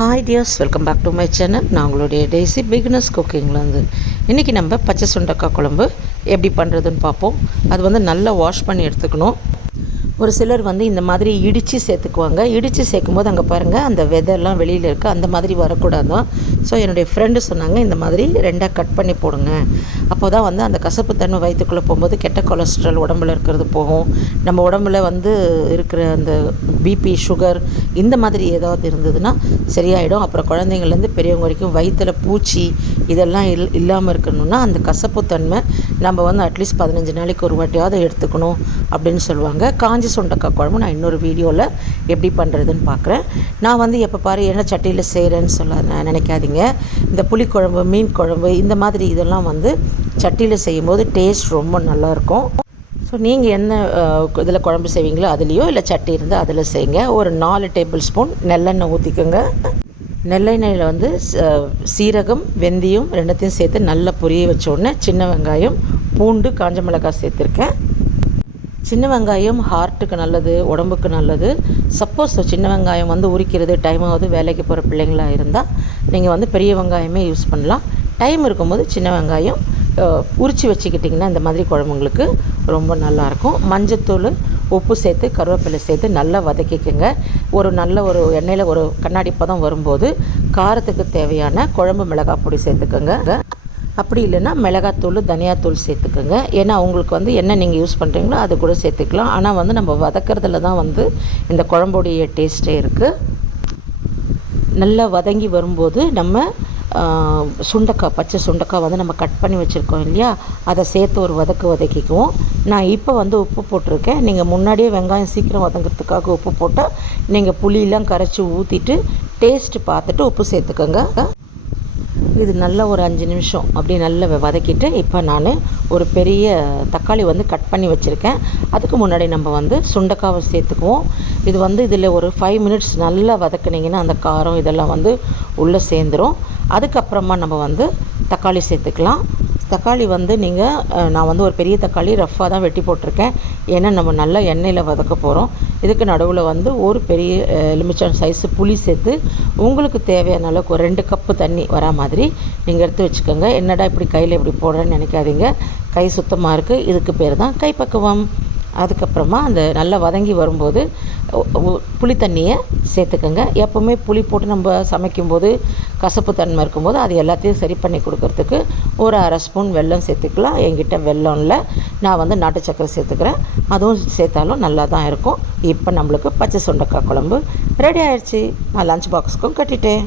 Hi dears welcome back to my channel நான் உங்களுடைய daisy beginners குக்கிங்லேருந்து இன்றைக்கி நம்ம பச்சை சுண்டக்காய் குழம்பு எப்படி பண்ணுறதுன்னு பார்ப்போம். அது வந்து நல்லா வாஷ் பண்ணி எடுத்துக்கணும். ஒரு சிலர் வந்து இந்த மாதிரி இடித்து சேர்த்துக்குவாங்க. இடித்து சேர்க்கும்போது அங்கே பாருங்கள் அந்த வெதர்லாம் வெளியில் இருக்குது அந்த மாதிரி வரக்கூடாதான் ஸோ என்னுடைய ஃப்ரெண்டு சொன்னாங்க இந்த மாதிரி ரெண்டாக கட் பண்ணி போடுங்க. அப்போ தான் வந்து அந்த கசப்பு தன்மை வயிற்றுக்குள்ளே போகும்போது கெட்ட கொலஸ்ட்ரால் உடம்புல இருக்கிறது போகும். நம்ம உடம்புல வந்து இருக்கிற அந்த பிபி சுகர் இந்த மாதிரி ஏதாவது இருந்ததுன்னா சரியாயிடும். அப்புறம் குழந்தைங்கள்லேருந்து பெரியவங்க வரைக்கும் வயிற்றில் பூச்சி இதெல்லாம் இல் இல்லாமல் இருக்கணும்னா அந்த கசப்புத்தன்மை நம்ம வந்து அட்லீஸ்ட் பதினஞ்சு நாளைக்கு ஒரு வாட்டியாவது எடுத்துக்கணும் அப்படின்னு சொல்லுவாங்க. காஞ்சி சுண்டக்காய் குழம்பு நான் இன்னொரு வீடியோவில் எப்படி பண்ணுறதுன்னு பார்க்குறேன் நான் வந்து எப்போ பாரு என்ன சட்டியில் செய்கிறேன்னு சொல்ல நினைக்காதீங்க. இந்த புளிக்குழம்பு மீன் குழம்பு இந்த மாதிரி இதெல்லாம் வந்து சட்டியில் செய்யும்போது டேஸ்ட் ரொம்ப நல்லாயிருக்கும் ஸோ நீங்கள் என்ன இதில் குழம்பு செய்வீங்களோ அதுலேயோ இல்லை சட்டி இருந்தால் அதில் செய்யுங்க. ஒரு நாலு டேபிள் ஸ்பூன் நெல்லெண்ணெய் ஊற்றிக்கோங்க நெல்லெண்ணெயில் வந்து ச- சீரகம் வெந்தயம் ரெண்டுத்தையும் சேர்த்து நல்லா பொரிய வச்சோடனே சின்ன வெங்காயம் பூண்டு காஞ்ச மிளகாய் சேர்த்துருக்கேன். சின்ன வெங்காயம் ஹார்ட்டுக்கு நல்லது உடம்புக்கு நல்லது. சப்போஸ் சின்ன வெங்காயம் வந்து உரிக்கிறது டைம் ஆகுது வேலைக்கு போகிற பிள்ளைங்களா இருந்தால் நீங்கள் வந்து பெரிய வெங்காயமே யூஸ் பண்ணலாம். டைம் இருக்கும்போது சின்ன வெங்காயம் உரித்து வச்சுக்கிட்டிங்கன்னா இந்த மாதிரி குழம்புங்களுக்கு ரொம்ப நல்லாயிருக்கும் மஞ்சத்தூள் உப்பு சேர்த்து கருவேப்பிலை சேர்த்து நல்லா வதக்கிக்கோங்க. ஒரு நல்ல ஒரு எண்ணெயில் ஒரு கண்ணாடி பதம் வரும்போது காரத்துக்கு தேவையான குழம்பு மிளகாய் பொடி சேர்த்துக்கோங்க. அப்படி இல்லைன்னா மிளகாத்தூள் தனியாத்தூள் சேர்த்துக்கோங்க. ஏன்னா உங்களுக்கு வந்து என்ன நீங்கள் யூஸ் பண்ணுறீங்களோ அது கூட சேர்த்துக்கலாம். ஆனால் வந்து நம்ம வதக்கிறதுல தான் வந்து இந்த குழம்புடைய டேஸ்ட்டே இருக்குது நல்லா வதங்கி வரும்போது நம்ம சுண்டக்காய் பச்சை சுண்டக்காய் வந்து நம்ம கட் பண்ணி வச்சுருக்கோம் இல்லையா? அதை சேர்த்து ஒரு வதக்கு வதக்கிக்குவோம். நான் இப்போ வந்து உப்பு போட்டிருக்கேன். நீங்கள் முன்னாடியே வெங்காயம் சீக்கிரம் வதங்குறதுக்காக உப்பு போட்டால் நீங்கள் புளியெல்லாம் கரைச்சி ஊற்றிட்டு டேஸ்ட்டு பார்த்துட்டு உப்பு சேர்த்துக்கோங்க. இது நல்ல ஒரு அஞ்சு நிமிஷம் அப்படி நல்லா வ- வதக்கிட்டு இப்போ நான் ஒரு பெரிய தக்காளி வந்து கட் பண்ணி வச்சுருக்கேன். அதுக்கு முன்னாடி நம்ம வந்து சுண்டக்காவை சேர்த்துக்குவோம். இது வந்து இதில் ஒரு ஃபைவ் மினிட்ஸ் நல்லா வதக்குனிங்கன்னா அந்த காரம் இதெல்லாம் வந்து உள்ளே சேர்ந்துரும். அதுக்கப்புறமா நம்ம வந்து தக்காளி சேர்த்துக்கலாம். தக்காளி வந்து நீங்கள் நான் வந்து ஒரு பெரிய தக்காளி ரஃப்பாக தான் வெட்டி போட்டிருக்கேன். ஏன்னா நம்ம நல்லா எண்ணெயில் வதக்க போகிறோம் இதுக்கு நடுவில் வந்து ஒரு பெரிய அஹ், எலுமிச்சம் சைஸு புளி சேர்த்து உங்களுக்கு தேவையான அளவுக்கு ஒரு ரெண்டு கப்பு தண்ணி வரா மாதிரி நீங்கள் எடுத்து வச்சுக்கோங்க. என்னடா இப்படி கையில் இப்படி போடுறேன்னு நினைக்காதீங்க. கை சுத்தமாக இருக்குது இதுக்கு பேர் தான் கைப்பக்குவம். அதுக்கப்புறமா அந்த நல்லா வதங்கி வரும்போது புளி தண்ணியை சேர்த்துக்கோங்க எப்போவுமே புளி போட்டு நம்ம சமைக்கும்போது கசப்பு தன்மை இருக்கும்போது அது எல்லாத்தையும் சரி பண்ணி கொடுக்கறதுக்கு ஒரு அரை ஸ்பூன் வெல்லம் சேர்த்துக்கலாம். என்கிட்ட வெல்லம் இல்லை. நான் வந்து நாட்டு சக்கரை சேர்த்துக்கிறேன். அதுவும் சேர்த்தாலும் நல்லா தான் இருக்கும். இப்போ நம்மளுக்கு பச்சை சுண்டக்காய் குழம்பு ரெடி ஆயிடுச்சு. நான் லஞ்ச் பாக்ஸுக்கும் கட்டிட்டேன்.